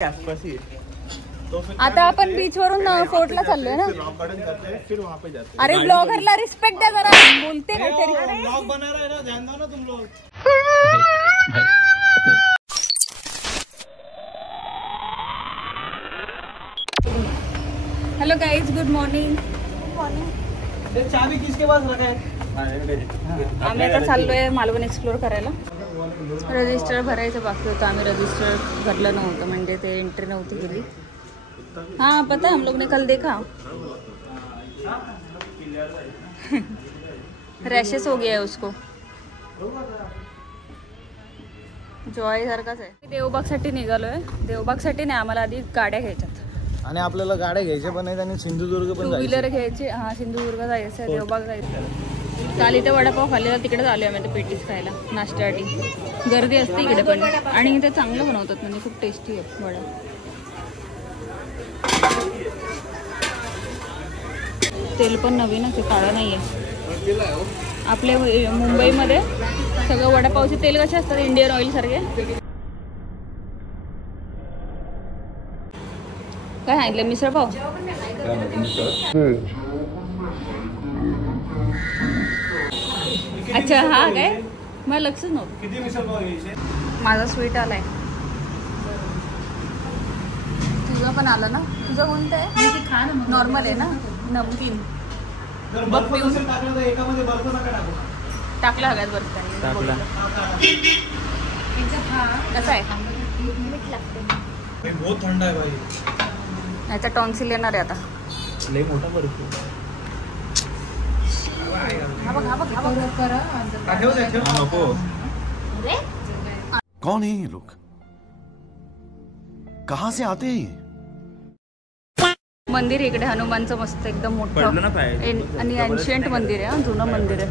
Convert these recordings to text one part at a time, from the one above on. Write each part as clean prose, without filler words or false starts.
आता आपण बीच वरून फोर्टला चाललोय ना. अरे ब्लॉगरला रिस्पेक्ट द्या जरा, बोलते काहीतरी. ब्लॉग बना रहे ना, ध्यान दो ना तुम लोग. Hello guys, good morning. चाबी किसके पास रखा है? आम्ही आता चाललोय मालवण एक्सप्लोर करायला. रजिस्टर भरायचं बाकी होतं, आम्ही रजिस्टर भरलं नव्हतं, म्हणजे ते एंट्री नव्हती केली. हाँ पता है, हम लोग ने कल देखा. रैशेस हो गया है उसको. जॉय सारखाच आहे. देवबागसाठी निघालोय. देवबागसाठी नाही, आम्हाला आधी गाड्या घ्यायच्यात आणि आपल्याला गाड्या घ्यायच्या पण आहेत आणि सिंधुदुर्ग पण टू व्हीलर घ्यायची. हा, सिंधुदुर्ग जायचं, देवबाग जायचं. काल इथे वडापाव खाल्लेला, तिकडे आलो आम्ही आता पेटीस खायला नाश्त्यासाठी. गर्दी असते इकडे पण, आणि इथे चांगलं बनवतात, म्हणजे खूप टेस्टी आहे वडा. तेल पण नवीनच आहे, काळं नाही आहे. आपल्या मुंबईमध्ये सगळं वडापावचे तेल कसे असतात, इंडियन ऑइल सारखे. काय सांगितलं, मिसळ पाव. अच्छा हा काय, मला लक्षच नव्हतं. किती मिसळ पाव घ्यायचे? माझा स्वीट आलाय. तुझं पण आलं ना? तुझं कोणतं आहे? नॉर्मल आहे ना, नमकीन. जर बर्फ नसेल टाकलं तर एकामध्ये बर्फ नका टाकू. टाकला हव्यात बर्फ. टाकला. कसं आहे? बहुत थंड आहे भाई. याचा टॉन्सिल येणार आहे आता. लय मोठा बर्फ. कौन है ये लोग, कहाँ से आते हैं? मंदिर इकडे हनुमानचं मस्त एकदम मोठं आणि एन्शियंट मंदिर आहे, जुनं मंदिर आहे.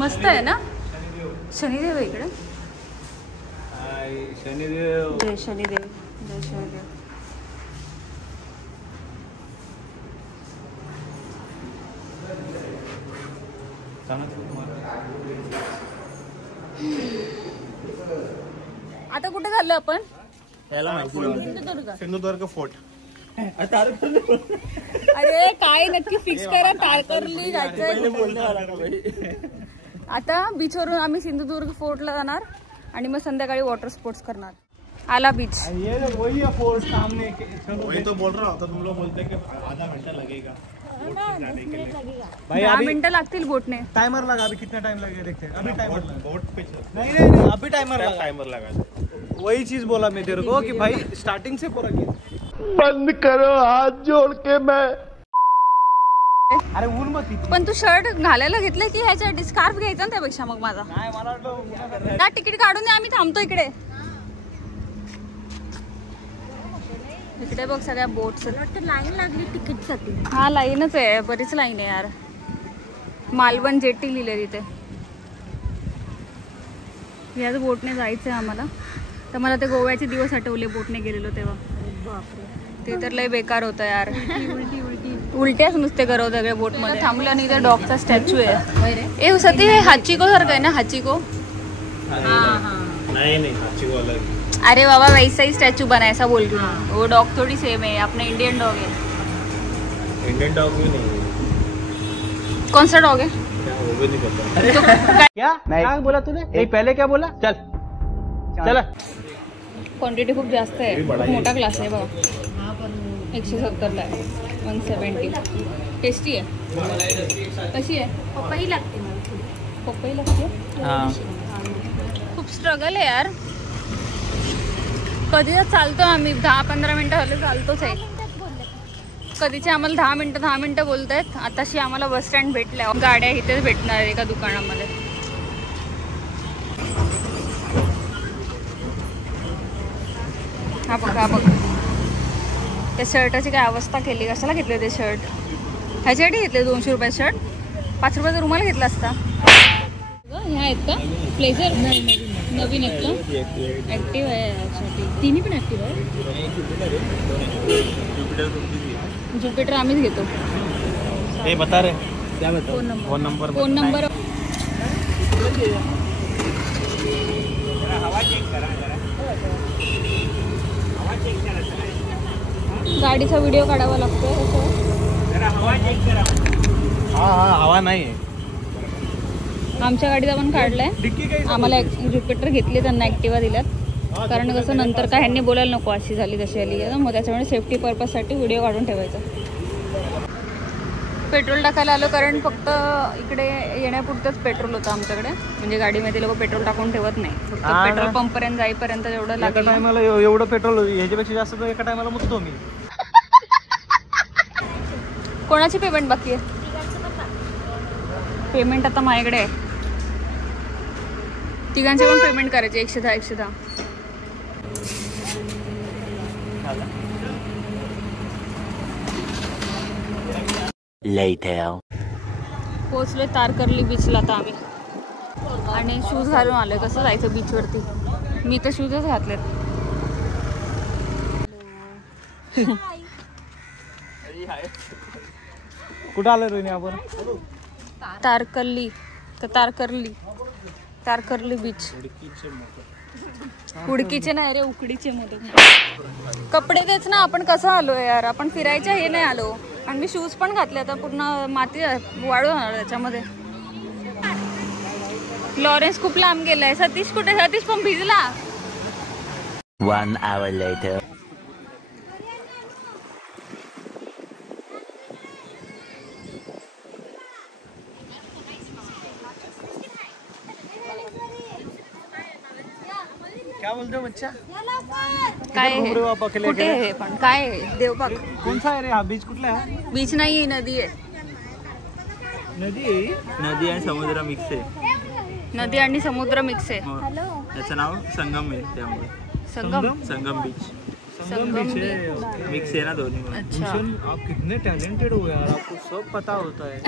मस्त आहे ना. शनिदेव आहे इकडे. शनिदेव. जय शनिदेव, जय शनिदेव. आता कुठे झालं आपण? सिंधुदुर्ग फोर्ट. अरे काय नक्की फिक्स करा, तारकर्ली जायचंय. आता बीच वरून आम्ही सिंधुदुर्ग फोर्टला जाणार आणि मग संध्याकाळी वॉटर स्पोर्ट्स करणार. आला बीच. ये वही है फोर्ट सामने. वही तो बोल रहा था, तुम लोग बोलते कि आधा घंटा लगेगा भाई. 10 मिनटं लागतील बोटने. टाइमर लगा, अभी कितना टाइम लगेगा देखते हैं. अभी टाइमर बोट पे नहीं अभी टाइमर लगा. वही चीज बोला मैं तेरे को कि भाई स्टार्टिंग से पूरा किया. बंद करो हाथ जोड़ के. मैं अरे ऊन मत. पण तू शर्ट घालायला घेतलं की ह्याच्या स्कार्फ घ्यायचा ना त्यापेक्षा. मग माझा नाही, मला वाटलं का तिकीट काढून दे, आम्ही थांबतो इकडे. इकडे बघ सगळ्या बोट्स. लाईन लागली तिकीटसाठी. हा लाईनच आहे, बरीच लाईन आहे यार. मालवण जेटी लिहिले तिथे. याच बोटने जायचं आहे आम्हाला. तर मला ते गोव्याचे दिवस आठवले बोटने गेलेलो तेव्हा. ते तर लय बेकार होतं यार. उलट्याच नुसते करव सगळ्या बोटमध्ये. थांबलं आणि इथे डॉगचा स्टॅच्यू आहे. ए सती हे हाचिको सारखं आहे ना, हाचिको. नहीं हाचिको अलग. अरे बाबा वैसा ही स्टैचू बना है, ऐसा बोल रही हूँ. वो डॉग थोड़ी सेम है, अपना इंडियन डॉग है. इंडियन डॉग भी नहीं. कौन सा डॉग है? क्या वो भी नहीं पता. क्या क्या बोला तूने? नहीं पहले क्या बोला? चल चल. क्वांटिटी खूप जास्त आहे, खूप मोठा क्लास आहे बघा. 170ला आहे, 170. टेस्टी आहे. कशी आहे? पपई लागते मला. पपई लागते. खूप स्ट्रगल आहे यार. कधी चालतो आम्ही 10-15 मिनटं झाले चालतोच आहे. कधीचे आम्हाला 10 मिनटं बोलतायत. आताशी आम्हाला बस स्टँड भेटल्या. गाड्या इथेच भेटणार आहे एका दुकानामध्ये. हा बघ, हा बघ. त्या शर्टाची काय अवस्था केली. कशाला घेतले ते शर्ट? ह्याच्यासाठी घेतले 200 रुपये शर्ट. 5 रुपयाचा रुमाल घेतला असता. ह्या आहेत का प्लेझर? नवीन आहेत का? ऍक्टिव्ह आहे यासाठी. तिन्ही पण ऍक्टिव्ह आहे. ज्युपिटर आम्हीच घेतो. ये बता रहे क्या बता फोन नंबर गाडीचा व्हिडिओ काढावा लागतो. हा हवा नाही आहे. आमच्या गाडीचा पण काढलाय. आम्हाला ज्युपिटर घेतली, त्यांना ॲक्टिवा दिल्यात. कारण कसं नंतर काय ह्यांनी बोलायला नको अशी झाली तशी आली, मग त्याच्यामुळे सेफ्टी पर्पजसाठी व्हिडिओ काढून ठेवायचा. पेट्रोल टाकायला आलो कारण फक्त इकडे येण्यापुरतंच पेट्रोल होतं आमच्याकडे. म्हणजे गाडीमध्ये लोक पेट्रोल टाकून ठेवत नाही, फक्त पेट्रोल पंपपर्यंत जाईपर्यंत जेवढं लागेल. एका टायमाला एवढं पेट्रोल ह्याच्यापेक्षा जास्त तर एका टायमाला मुततो मी. कोणाची पेमेंट बाकी आहे? पेमेंट आता माझ्याकडे आहे. तिघांचे पण पेमेंट करायचे 110. पोचलोय तारकर्ली बीचला आता आम्ही. आणि शूज घालून आलोय. कसं जायचं बीचवरती? मी तर शूजच घातलेत. कुठं आलं रोहिणी आपण? तारकर्ली बीच. उडकीचे नाही रे, उकडीचे मोदक. कपडे तेच ना, आपण कसं आलोय यार, आपण फिरायच्या हे नाही आलो. आणि मी शूज पण घातले, आता पूर्ण माती वाळून आलो त्याच्यामध्ये. लॉरेन्स खूप लांब गेलाय. सतीश कुठे? सतीश पण भिजला. 1 hour later. क्या बोलते हो बच्चा? काय आहे? कुठे आहे पण? काय आहे? देवबाग. कोणता आहे रे हा बीच? कुठला आहे? बीच नाही, नदी आहे. नदी आणि समुद्र मिक्स आहे. नदी आणि समुद्र मिक्स आहे. त्याचं नाव संगम आहे, त्यामुळे संगम बीच. मिक्स आहे ना दोन्ही. अच्छा, आप कितने टैलेंटेड हो यार, आपको सब पता होता है.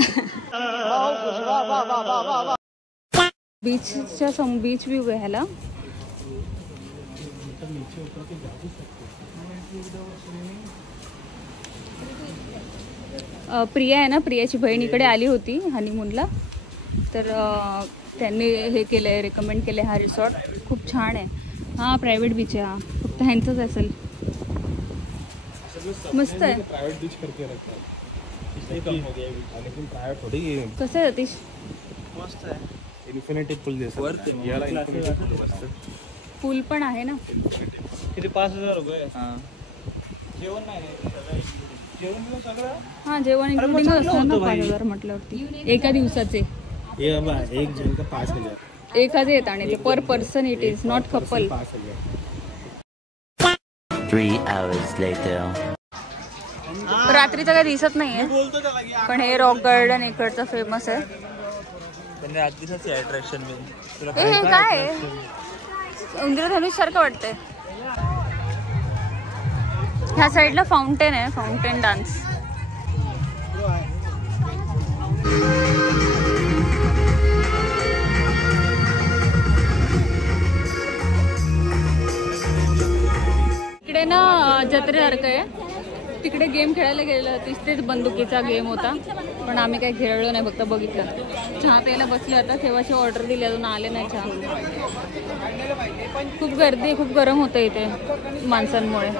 बीच व्यू आहे ह्याला. प्रिया आहे ना, प्रियाची बहीण इकडे आली होती हनीमूनला. तर त्यांनी हे केलं आहे, रेकमेंड केलं आहे हा रिसॉर्ट. खूप छान आहे. हा प्रायव्हेट बीच आहे. हा फक्त ह्यांचंच असेल. मस्त आहे. कसं आहे सतीश? मस्त आहे. इन्फिनिटी पूल पूल पण आहे ना. किती? 5,000 रुपये. जेवण नाही, जेवण सगळं. हा, जेवण इन्क्लुडिंग असतं ना. 5,000 म्हटल्यावरती एका दिवसाचे. एक जण का 5,000 एकाच येत. आणि ते per person it is not couple. 3 hours later. रात्रीचं काही दिसत नाहीये, पण हे रॉक गार्डन इकडचं फेमस आहे. त्यांनी आधीच अट्रॅक्शन हे काय आहे? इंद्रधनुष सारखं वाटतंय. ह्या साईडला फाउंटेन आहे, फाउंटेन डान्स. इकडे ना जत्रेसारखं आहे. तिकडे गेम खेळायला गेलं, तिथेच बंदुकीचा गेम होता, पण आम्ही काही खेळलो नाही, फक्त बघितलं. चहा प्यायला बसलो आता. केव्हाची ऑर्डर दिली, अजून आले नाही चहा. खूप गर्दी, खूप गरम होतं इथे माणसांमुळे.